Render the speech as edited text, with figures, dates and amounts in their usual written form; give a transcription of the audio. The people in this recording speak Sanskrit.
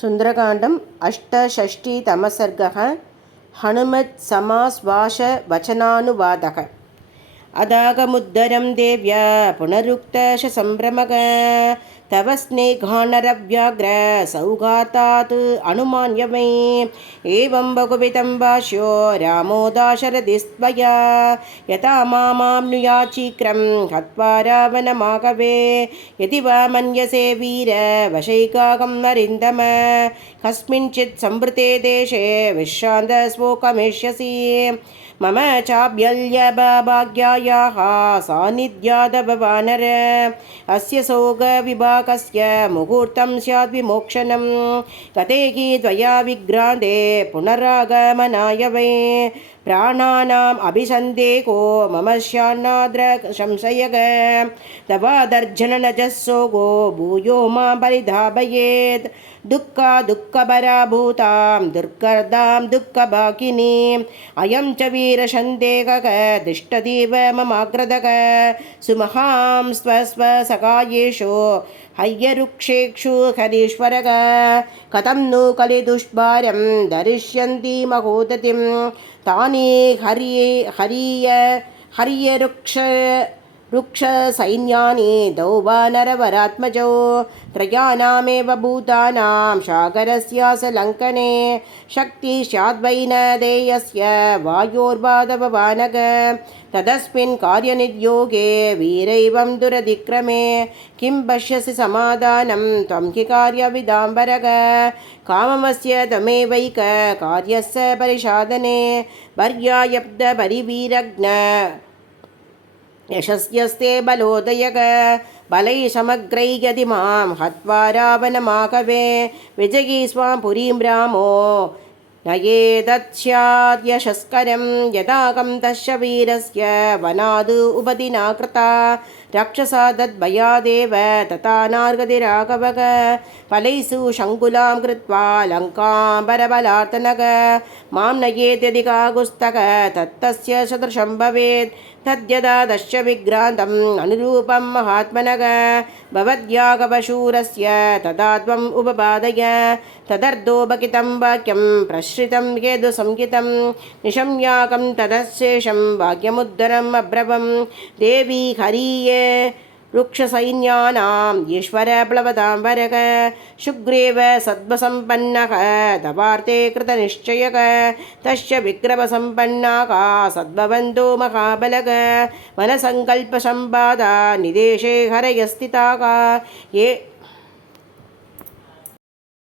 सुन्दरकाण्डम् अष्टषष्टितमः सर्गः हनुमत्समाश्वासवचनानुवादः। अदागमुद्धरं देव्या पुनरुक्तशसम्भ्रमः तव स्नेहानरव्याघ्र सौगातात् अनुमान्य मे एवं बहुविधं भाष्यो रामो दाशरथिस्त्वया यथा मामाम्नुयाचीक्रं हत्वा रावणमागवे यदि वा मन्यसे वीर वशैकागं नरिन्दम कस्मिंश्चित् संवृते देशे विश्रान्तस्वोकमिष्यसि मम चाभ्यल्यभाग्यायाः सान्निध्यादभवानर अस्य सोगविभागस्य मुहूर्तं स्याद्विमोक्षणं कते हि त्वया विघ्रान्ते पुनरागमनाय वै प्राणानाम् अभिसन्देहो मम स्यान्नाद्र संशयः तवादर्जननजः सोगो भूयो मां परिधापयेत् दुःखभराभूतां दुर्गर्दां दुःखभागिनीम् अयं च वीरसन्देहः तिष्ठतीव ममाग्रदः सुमहां स्वस्वसखायेषु हय्यरुक्षेक्षु हरीश्वरः कथं नु कलिदुष्भारं धरिष्यन्ति महोदतिं तानि रुक्षसैन्यानि दौवानरवरात्मजौ त्रयाणामेव भूतानां सागरस्यासलङ्कने शक्तिस्याद्वैनदेयस्य वायोर्बाधभवानग तदस्मिन् कार्यनिर्योगे वीरैवं दुरधिक्रमे किं पश्यसि समाधानं त्वं हि कार्यविदाम्बरः काममस्य तमेवैक कार्यस्य परिसाधने पर्यायब्धपरिवीरज्ञ यशस्यस्ते बलोदयः बलैः समग्रैः यदि मां हत्वा रावणमागवे विजयी स्वां पुरीं रामो नयेदत्स्याद्यशस्करं यदाकं तस्य वीरस्य वनाद् उपदिना कृता रक्षसा तद्भयादेव तथा नार्गतिराघवः फलैषु शङ्कुलां कृत्वा लङ्कां परबलार्तनः मां नयेत्यधिकागुस्तः तत्तस्य सदृशं भवेत् तद्यदा दश्य विघ्रान्तम् अनुरूपं महात्मनः भवद्यागवशूरस्य तदा त्वम् उपपादय तदर्धोपकितं वाक्यं प्रश्रितं हेतुसंहितं निशम्याकं तदशेषं वाक्यमुद्धरम् अब्रवं देवी हरीये रुक्षसैन्यानां ईश्वरप्लवताम्बरः शुग्रीव सद्वसम्पन्नः तवार्थे कृतनिश्चयः तस्य विक्रमसम्पन्नाः सद्भवन्तो महाबलः मनसङ्कल्पसम्पादा निदेशे हरयस्थिताः ये